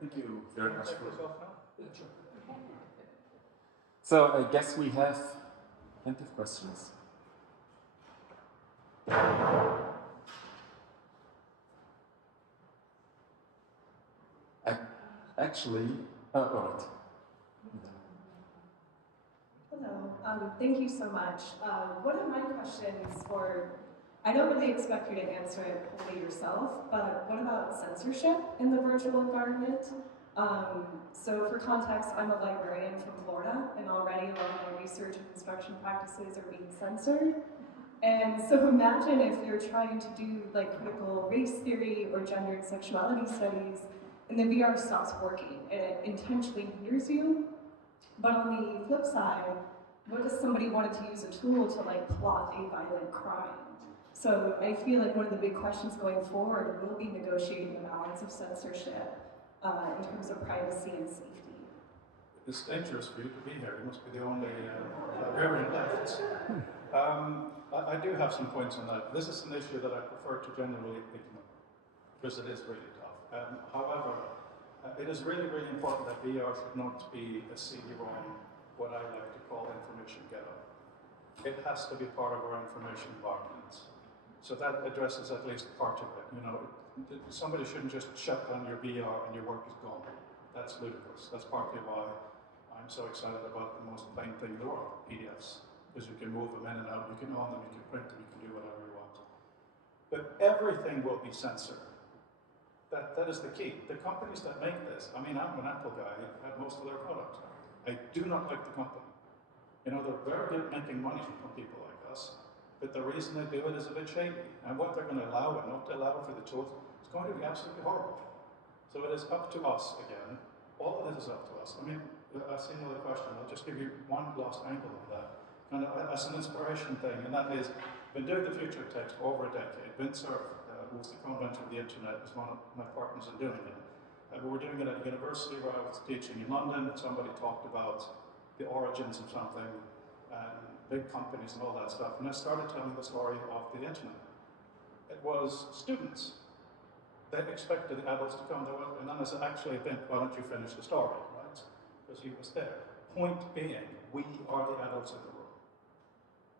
Thank you very much for that. So I guess we have plenty of questions. Actually, all right. Hello, thank you so much. One of my questions, or I don't really expect you to answer it wholly yourself, but what about censorship in the virtual environment? So for context, I'm a librarian from Florida, and already a lot of my research and instruction practices are being censored. And so imagine if you're trying to do like critical race theory or gender and sexuality studies, and the VR stops working, and it intentionally hears you. But on the flip side, what if somebody wanted to use a tool to like plot a violent crime? So I feel like one of the big questions going forward will be negotiating the balance of censorship in terms of privacy and safety. It's dangerous for you to be here. You must be the only librarian left. I do have some points on that. This is an issue that I prefer to generally ignore, because it is really tough. However, it is really, really important that VR should not be a CD-ROM, what I like to call information ghetto. It has to be part of our information environment. So that addresses at least part of it. You know, somebody shouldn't just shut down your VR and your work is gone. That's ludicrous. That's partly why I'm so excited about the most plain thing in the world, PDFs. Because you can move them in and out, you can own them, you can print them, you can do whatever you want. But everything will be censored. That is the key. The companies that make this, I mean, I'm an Apple guy, I've had most of their products. I do not like the company. You know, they're very good at making money from people like us, but the reason they do it is a bit shady. And what they're going to allow and not allow for the tools is going to be absolutely horrible. So it is up to us again. All of this is up to us. I mean, I see another question. I'll just give you one last angle of that. And as an inspiration thing, and that is, been doing the future of text for over a decade. Vint Cerf, who was the co-inventor of the internet, was one of my partners in doing it. We were doing it at a university where I was teaching in London, and somebody talked about the origins of something, and big companies and all that stuff, and I started telling the story of the internet. It was students. They expected the adults to come, and then I said, actually, Vint, why don't you finish the story, right? Because he was there. Point being, we are the adults in the room.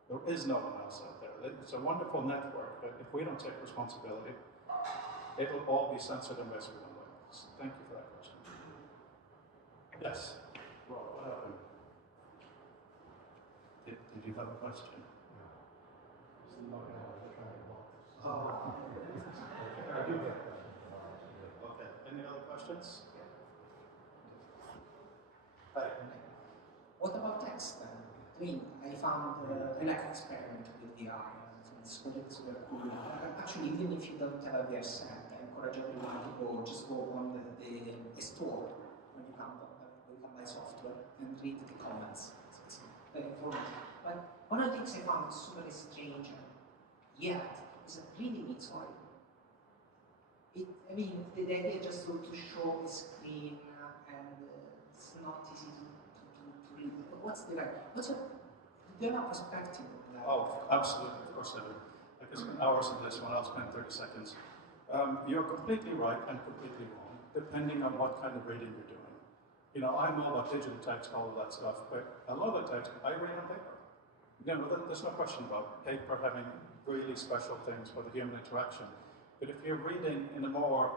There is no one else out there. It's a wonderful network, but if we don't take responsibility, it will all be censored unless we don't like this. Thank you for that question. Yes? Rob, what happened? Did you have a question? Oh. Okay, any other questions? Hi. What about text then? I mean, I found I like experiment with VR. It's super cool. Actually, even if you don't have a VR set, I encourage everyone to go just go on the store when you can buy software and read the comments. It's very informative. But one of the things I found super strange yet is that reading it sorry. I mean, the idea just to show a screen and it's not easy to read. What's the do you have a perspective of that? Oh, absolutely, of course I do. I could spend hours on this one, I'll spend 30 seconds. You're completely right and completely wrong, depending on what kind of reading you're doing. You know, I'm all about digital text, all of that stuff, but a lot of the text I read on paper. You know, there's no question about paper having really special things for the human interaction. But if you're reading in a more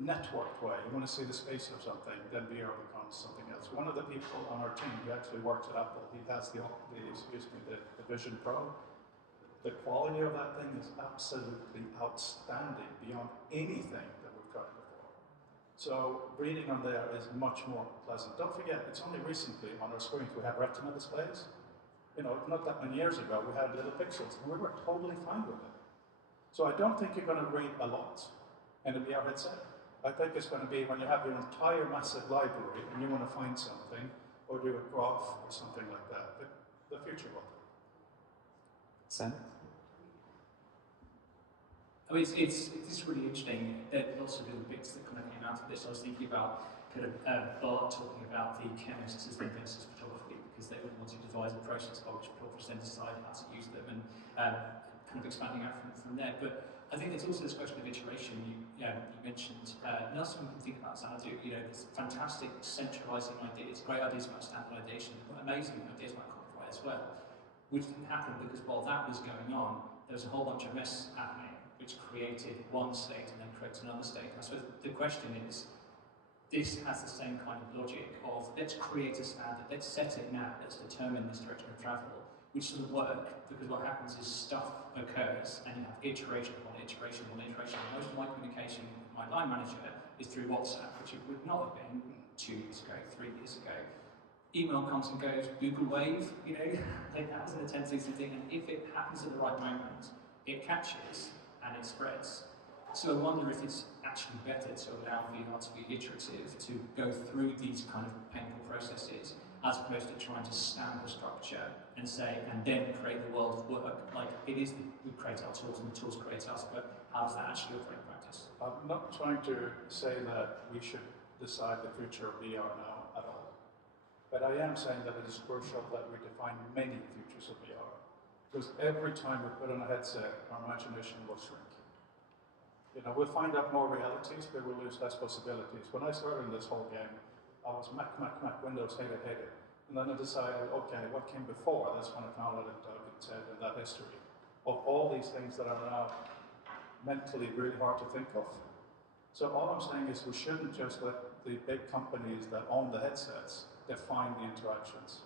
networked way, you want to see the space of something, then VR becomes something else. One of the people on our team who actually works at Apple, he has the Vision Pro. The quality of that thing is absolutely outstanding, beyond anything that we've tried before. So reading on there is much more pleasant. Don't forget, it's only recently on our screens we have retina displays. You know, not that many years ago we had little pixels, and we were totally fine with it. So I don't think you're going to read a lot in a VR headset. I think it's going to be when you have your entire massive library and you want to find something, or do a graph or something like that. But the future will. Sam? I mean, it's really interesting. There are lots of little bits that kind of came out of this. I was thinking about kind of Bart talking about the chemists as the inventors of photography because they would want to devise a process by which photographers then decide how to use them and kind of expanding out from there. But I think there's also this question of iteration. you mentioned, another thing we can think about Xanadu, there's fantastic centralizing ideas, great ideas about standardization, but amazing ideas about copyright as well, which didn't happen because while that was going on, there was a whole bunch of mess happening, which created one state and then created another state. I suppose the question is, this has the same kind of logic of let's create a standard, let's set it now, let's determine this direction of travel, which doesn't work because what happens is stuff occurs and you have iteration upon iteration upon iteration. Most of my communication with my line manager is through WhatsApp, which it would not have been 2 years ago, 3 years ago. Email comes and goes, Google Wave, like that was an intensity thing, and if it happens at the right moment, it catches and it spreads. So I wonder if it's actually better to allow VR to be iterative, to go through these kind of painful processes, as opposed to trying to stamp a structure and say, and then create the world of work. Like it is, we create our tools and the tools create us, but how does that actually operate in practice? I'm not trying to say that we should decide the future of VR now at all. But I am saying that it is crucial that we define many futures of VR. Because every time we put on a headset, our imagination will shrink. We'll find out more realities, but we'll lose less possibilities. When I started in this whole game, I was Mac, Windows, hate it. And then I decided, okay, what came before? That's when I found out it said in that history of all these things that are now mentally really hard to think of. So all I'm saying is we shouldn't just let the big companies that own the headsets define the interactions.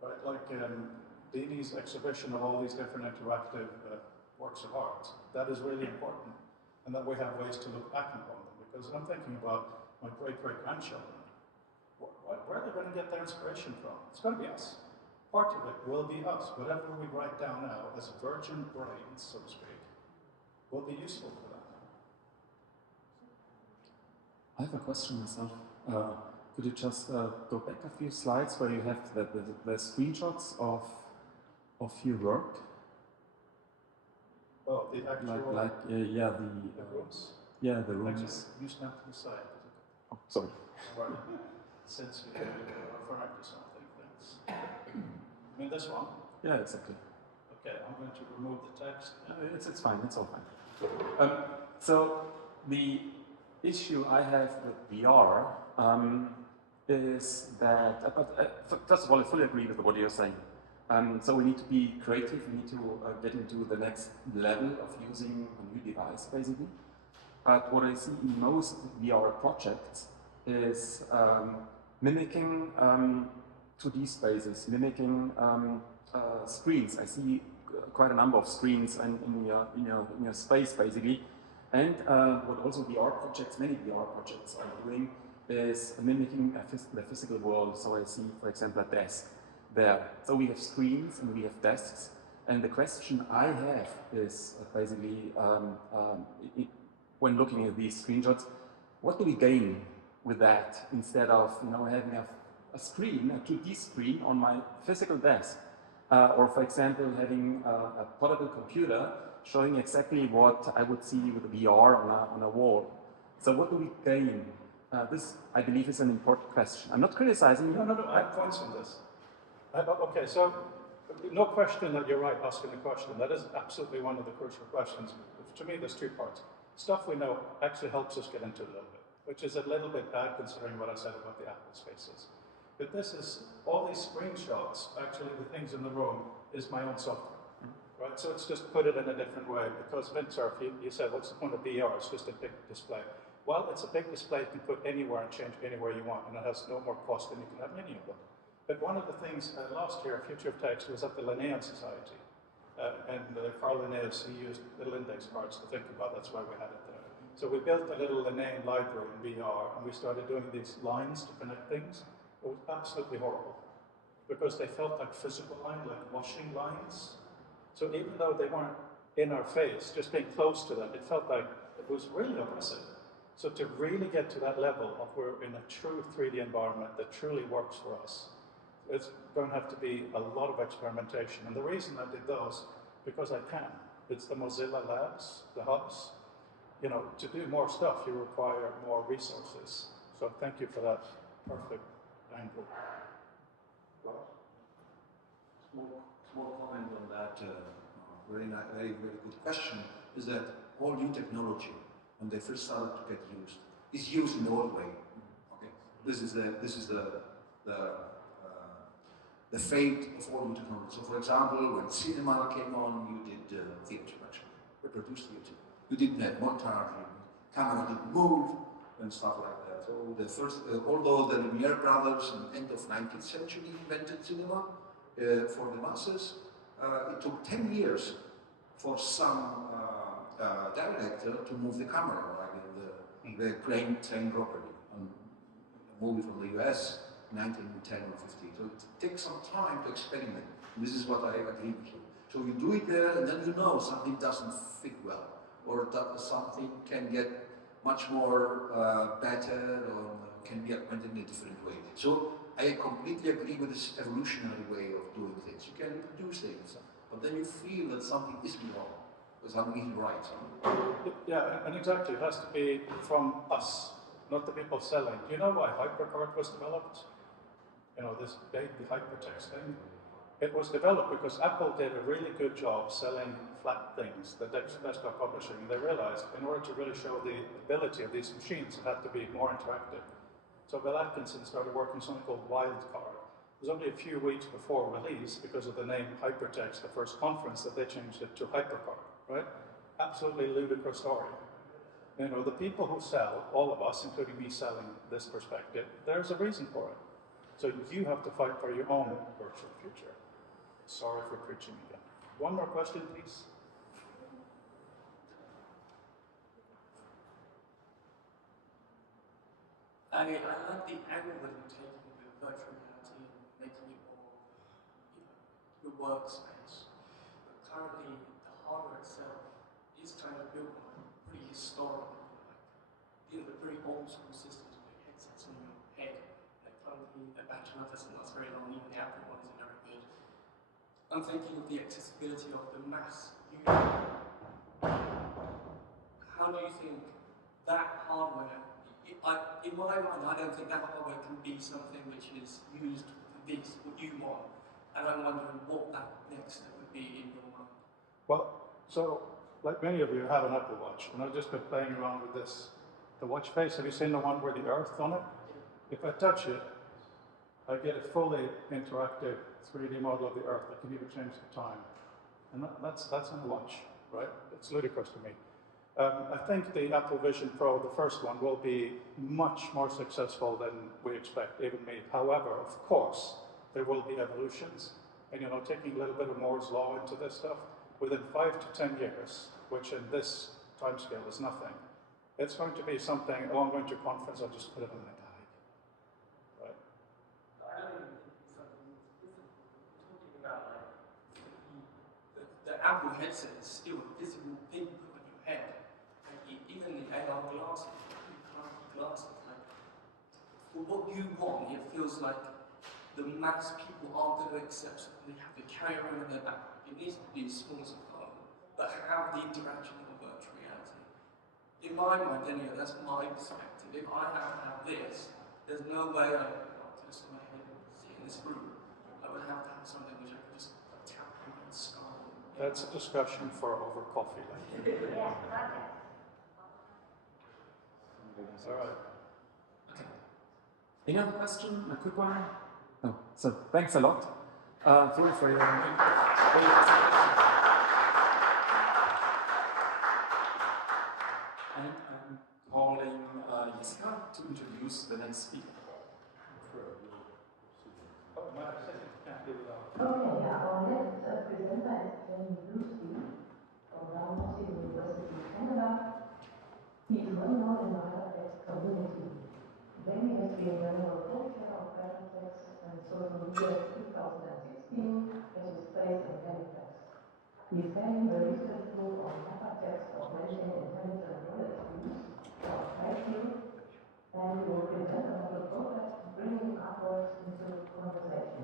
Right? Like Dini's exhibition of all these different interactive works of art, that is really important. And that we have ways to look back upon them. Because I'm thinking about my great-great-grandchildren. Where are they going to get their inspiration from? It's going to be us. Part of it will be us. Whatever we write down now as virgin brains, so to speak, will be useful for them. I have a question myself. Could you just go back a few slides where you have the screenshots of your work? Oh, the actual... yeah, the rooms? Yeah, the rooms. Actually, you stand to the side. Oh, sorry. Right. Since you're referring to something, thanks. I mean, this one? Yeah, exactly. Okay, I'm going to remove the text. It's fine, it's all fine. So, the issue I have with VR is that, first of all, I fully agree with what you're saying. So we need to be creative, we need to get into the next level of using a new device, basically. But what I see in most VR projects is mimicking 2D spaces, mimicking screens. I see quite a number of screens in your space, basically. And what also VR projects, many VR projects are doing, is mimicking the physical world. So I see, for example, a desk there. So we have screens and we have desks. And the question I have is basically, when looking at these screenshots, what do we gain with that instead of having a screen, a 2D screen on my physical desk? Or for example, having a portable computer showing exactly what I would see with VR on a wall. So what do we gain? This, I believe, is an important question. I'm not criticizing you. No, I have points on this. Okay, so no question that you're right asking the question. That is absolutely one of the crucial questions. To me, there's two parts. Stuff we know actually helps us get into it a little bit, which is a little bit bad considering what I said about the Apple spaces. But this is, all these screenshots, actually the things in the room, is my own software. Right, so it's just put it in a different way, because Vinter, you said, what's the point of VR? It's just a big display. Well, it's a big display you can put anywhere and change anywhere you want, and it has no more cost than you can have many of them. But one of the things last year, Future of Text, was at the Linnaean Society. And Carl Linnaeus, he used little index cards to think about, that's why we had it there. So we built a little Linnaean library in VR, and we started doing these lines to connect things. It was absolutely horrible, because they felt like physical lines, like washing lines. So even though they weren't in our face, just being close to them, it felt like it was really oppressive. So to really get to that level of we're in a true 3D environment that truly works for us, it's going to have to be a lot of experimentation. And the reason I did those, because I can. It's the Mozilla Labs, the hubs. To do more stuff, you require more resources. So thank you for that perfect angle. Small comment on that, very good question, is that all new technology when they first started to get used. It's used in the old way. Okay, this is the fate of all new technology. So, for example, when cinema came on, you did theater actually, reproduced theater. You didn't have montage, camera didn't move, and stuff like that. So the first, although the Lumiere brothers in the end of 19th century invented cinema for the masses, it took 10 years for some director to move the camera, like in the train robbery, a movie from the US, 1910 or 15. So it takes some time to experiment. And this is what I agree with you. So you do it there, and then you know something doesn't fit well, or that something can get much more better, or can be implemented in a different way. So I completely agree with this evolutionary way of doing things. You can reproduce things, but then you feel that something isn't wrong, or something isn't right. Yeah, and exactly, it has to be from us, not the people selling. Do you know why Hypercar was developed? You know, this big hypertext thing. It was developed because Apple did a really good job selling flat things, the desktop publishing, and they realized in order to really show the ability of these machines, it had to be more interactive. So Bill Atkinson started working on something called Wildcard. It was only a few weeks before release, because of the name Hypertext, the first conference, that they changed it to Hypercar, right? Absolutely ludicrous story. You know, the people who sell, all of us, including me selling this perspective, there's a reason for it. So you have to fight for your own virtual future. Sorry for preaching again. One more question, please. I like the angle that you're taking with virtual reality and making it more, your workspace. But currently, the hardware itself is kind of built on a pretty historic, the very old school systems with headsets on your head. Like currently, the battery life doesn't last very long, even the Apple ones are very good. I'm thinking of the accessibility of the mass user. How do you think that hardware, in my mind, I don't think that hardware can be something which is used for this, what you want. And I'm wondering what that next step would be in your mind. Well, so, like many of you have an Apple Watch, and I've just been playing around with this. The watch face, have you seen the one where the Earth on it? If I touch it, I get a fully interactive 3D model of the Earth. I can even change the time. And that's on the watch, right? It's ludicrous to me. I think the Apple Vision Pro, the first one, will be much more successful than we expect, even me. However, of course, there will be evolutions. And, you know, taking a little bit of Moore's Law into this stuff, within 5 to 10 years, which in this timescale is nothing, it's going to be something, oh, I'm going to a conference, I'll just put it on my bag. Right? I don't even think it's something that's physical. We're talking about like the Apple headset is still a physical thing you put on your head. Like even the AR glasses, pretty clunky glasses. Like for what you want, it feels like the mass people aren't going to accept something they have to carry around in their backpack. It needs to be as small as a phone, but have the interaction of virtual reality. In my mind, anyway, that's my perspective. If I have to have this, there's no way I could put this on my head and sit in this room. I would have to have something which I could just tap on my skull. That's a discussion for over coffee. All right. Okay. Any other question? A quick one? No. So thanks a lot. Sorry for your. And I'm calling Jessica to introduce the next speaker. Okay, our next presenter is Jamie Lucy from Dalhousie University in Canada. He is well known in the hypertext community. Jamie has been general co-chair of hypertext and social media since 2016 at his place in Halifax. He is heading the research group on hypertext augmenting intelligent knowledge use, or HiQ, and he will present about the project bringing artworks into conversation.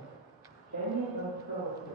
Jamie, the floor is yours.